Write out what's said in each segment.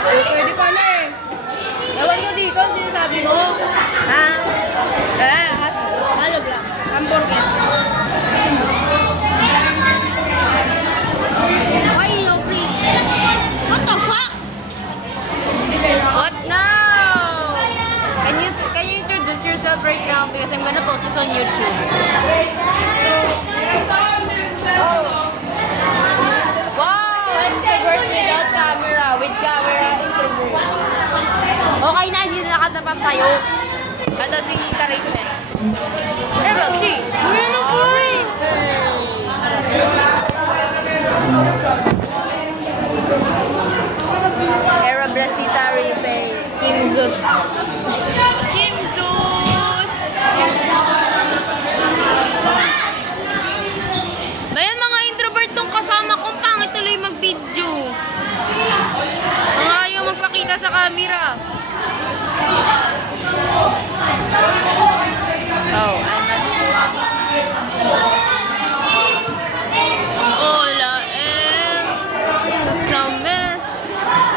Pwede pala eh. Ewan ko dito, sinasabi mo. Ha? Halog lang. Hamburger. Why you no free? What the fuck? What now? Can you introduce yourself right now? Because I'm gonna post this on YouTube. Wow! Extrovert without camera. With camera, introvert. Okay na, hindi na nakatapat tayo. Ito si Tarife. Pero si Tarife! Era Brasita Tarife. Kim Zeus. Kim Zeus! Bayan mga introvert tong kasama kong pangit tuloy mag-video. Mga ayaw magpakita sa camera. Oh, I must. All I am is a mess.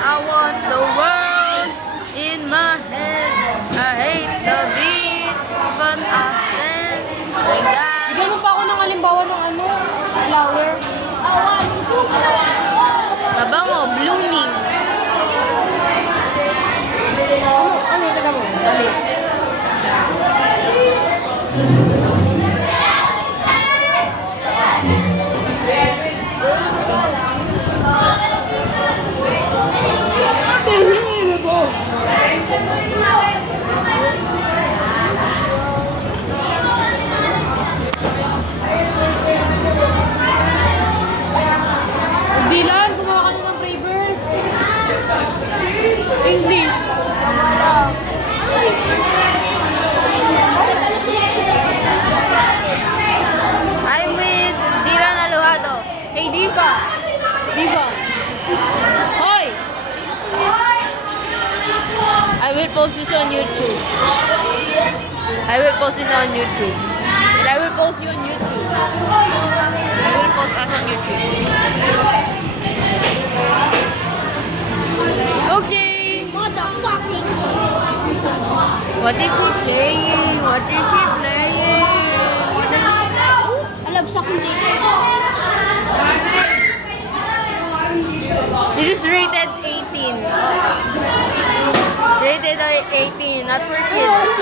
I want the world in my head. I hate the beat, but I stand like that. Bigyan mo pa ako ng halimbawa ng ano, flower. Mabango, blooming. Ano, taga mo? Dali. Dilan, gumawa ka na ng flavors. English. I'm with Dylan Alojado. Hey, Diva. Diva. Hoy! I will post this on YouTube. I will post this on YouTube. And I will post you on YouTube. I will post us on YouTube. Okay. Motherfucking. What is he playing? What is he playing? What is he Alam sa kundi. This is rated 18. Rated 18, not for kids.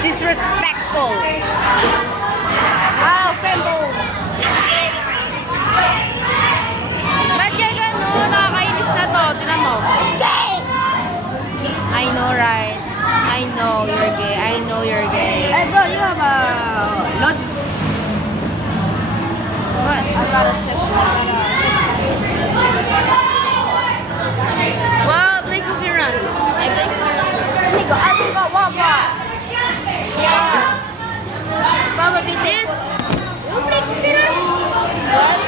Disrespectful. Ah, Pembos. Ba't kaya gano'n? Nakakainis na to. Tinan mo. Gay! I know, right? I know you're gay. I know you're gay. Hey bro, you have a lot. What? I got a tip. Wow, play Cookie Run. I play Cookie Run. Nigga, I don't got wapa. Yes. Probably this. You play Cookie Run? What?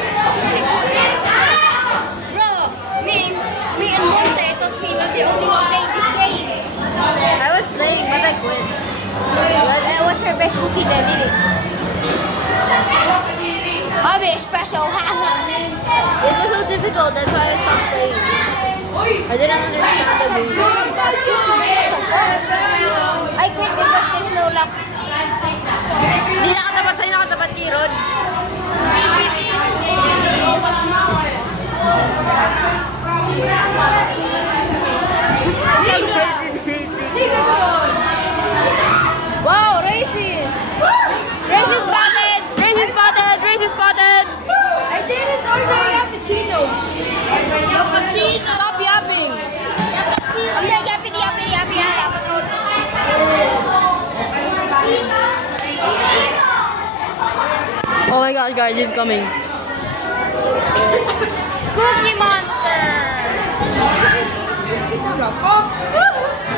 Bro, me and Monte thought we were the only one playing this game. I was playing, but I quit. What's your best cookie then? Hobby special, haha. It was so difficult, that's why I stopped playing. I didn't understand the rules. I quit because there's no luck. Hindi nakatapat sa'yo, nakatapat kay Rod. Wow, racist! Racist spotted! Racist spotted! Racist spotted! I didn't order a cappuccino. Stop yapping! Yappy. Oh my gosh, guys, he's coming. Cookie Monster!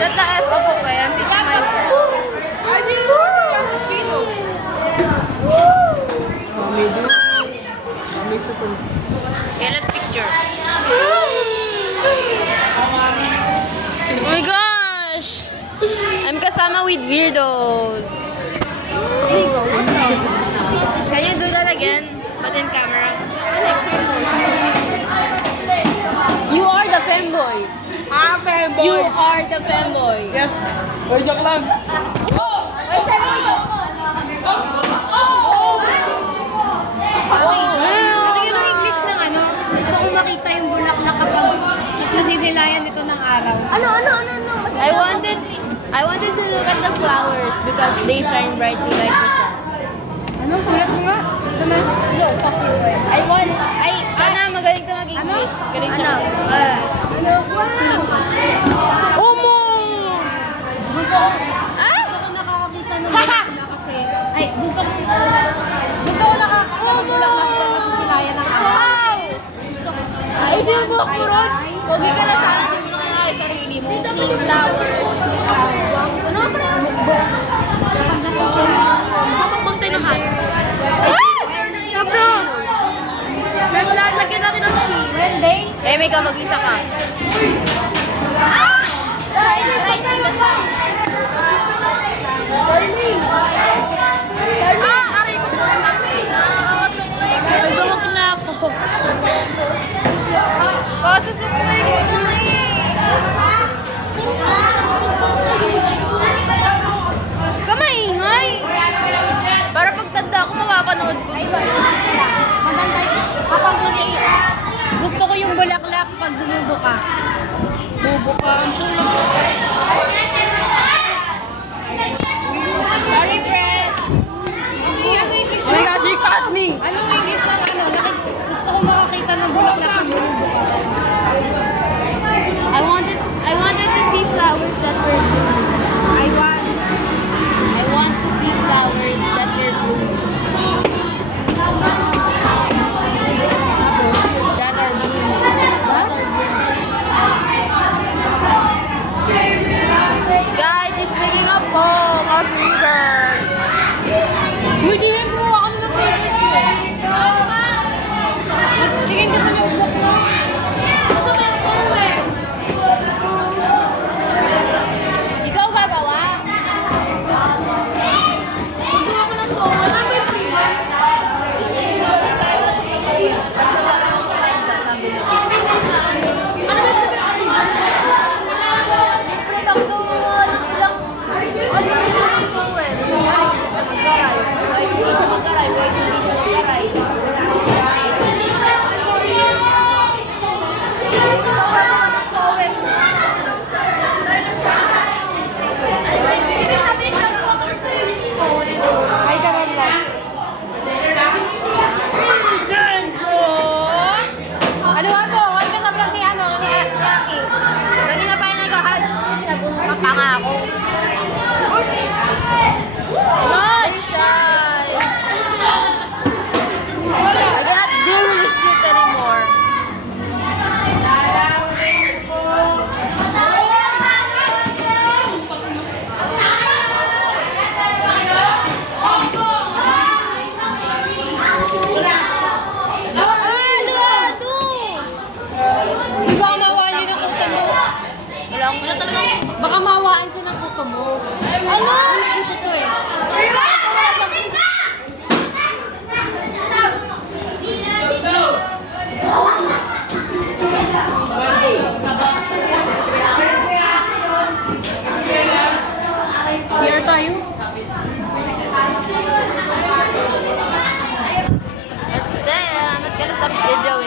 Shut the F up, okay? I'm fixing my hair. I didn't order a cappuccino. Okay, let's picture. Oh my gosh! I'm kasama with weirdos. There you go. What the? Can you do that again? But in camera. are the femboy. Yes. Uy, joke lang. Ay, sabi ko. Nakikita ng English ng ano. Gusto ko makita yung bulaklak kapag nasisilayan dito ng araw. Ano? I wanted to look at the flowers because they shine brightly like the sun. Ano? Sulat mo nga. Ito na. No, fuck you. Sana magaling ka mag-English. Galing siya. Ano? Wow! Omo! Gusto ko nakakakita ng bulaklak kasi. Ay, gusto ko nakakakita ng bulaklak kapag nasisilayan ng araw. Wow! Ay, sino mo ako ron? Huwag ka na sana, di mo na kaya yung sarili mo. Dito may flowers. Ano ba? Kapag tayo ng hat. Sabro! Mas lagyan natin ng cheese. Wednesday? Eh, may ka mag-isa ka. Right in the sun. Aray ko po. Nagawak na ako. Kasusupay ko po Kamaingay! Para pagtanda ko, mapapanood ko. Maganda yun. Kapag gusto ko yung bulaklak pag dumubo ka. Bubo ka. Ang tulog ko. Sorry, press. Ano English? Oh my gosh, you caught me! Anong English ng ano? Gusto ko makakita ng bulaklak pag dumubo ka. I wanted to see flowers that were blooming. I want to see flowers that were blooming. That are blooming. Guys, she's picking up more flavors. Uy, di yan bro. Ako na ng papers ko. Chicken ka sa notebook mo. Gusto mo yung power? Ikaw ba gawa? Gawa ko ng power. Ano ba yung flavors? Basta lang yung kumain ba, sabi mo. Ano ba yung sabi ng flavors? Siyempre, lang daw lang. Ano yung power? Magkaray. Ay, hindi siya magkaray. Wait, hindi siya magkaray. Ay, kaman lang. Ano ako? Huwag ka na vlog ni ano? Ni Aki. Kanina pa yung nag-hug. Kapanga ako. Not shy. I cannot deal with this shit anymore. Baka mawaan yun ang kuto mo. Wala talaga. Baka mawaan siya ng kuto mo. Ano? Kuto to eh. Share tayo. Let's stay. I'm not gonna stop video